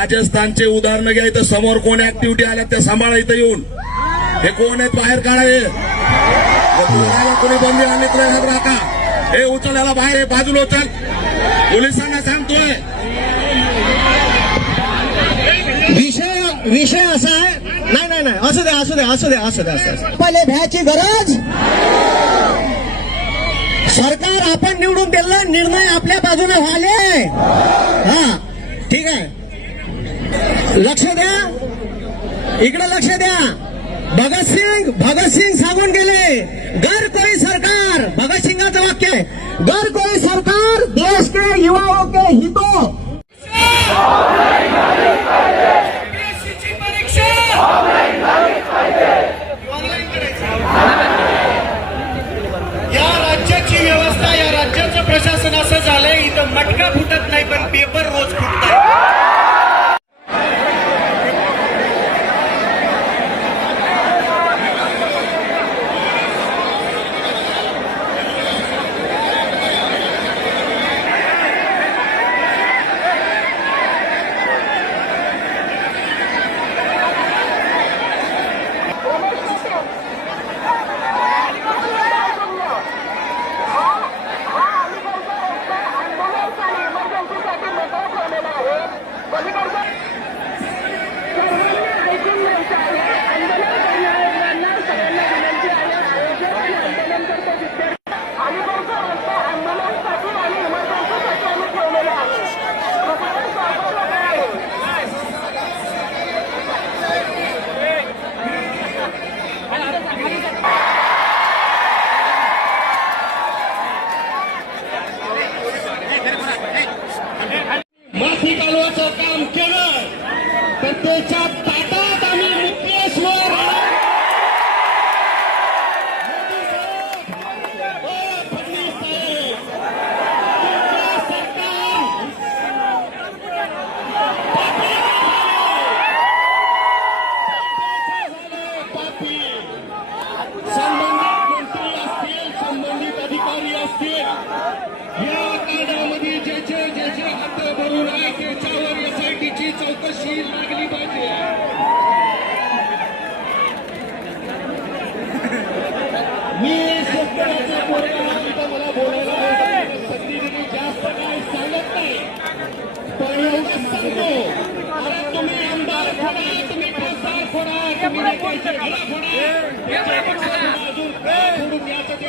राजस्थानचे उदाहरण घ्या. इथं समोर कोण ऍक्टिव्हिटी आल्या त्या सांभाळा. इथं येऊन हे कोण आहेत बाहेर काढा. कोणी बंदी आणली तर राखा. हे उचल याला बाहेर. हे बाजूला उचल. पोलिसांना सांगतोय. विषय असा आहे. नाही असू दे. पहिले भ्याची गरज. सरकार आपण निवडून दिलं. निर्णय आपल्या बाजूने व्हाले. हा ठीक आहे. लक्ष द्या. इकडे लक्ष द्या. भगत सिंग सांगून गेले. घर कोई सरकार. भगत सिंगाचं वाक्य आहे. घर कोई सरकार देश के युवाओं के हितों. या राज्याची व्यवस्था, या राज्याचं प्रशासन असं झालंय. इथं मटका फुटत नाही पण पेपर रोज फुटतात. माफी कालवाचं काम केलं तर त्याच्या ताटात आम्ही मुक्तेश्वर संबंधित मंत्री असतील, संबंधित अधिकारी असतील, या कायद्यामध्ये ज्याचे हात भरून आहे त्याच्यावर एसआयटीची चौकशी लागली पाहिजे. मी शेतकऱ्याचा पोरगा मला बोलायला संधीने जास्त काही सांगत नाही, पण एवढंच सांगतो. अरे तुम्ही आमदार फोडा, तुम्ही खासदार फोडा, तुम्ही नेत्याचे घरा फोडा, त्याच्यापेक्षा अजून फोडून द्यायचं ते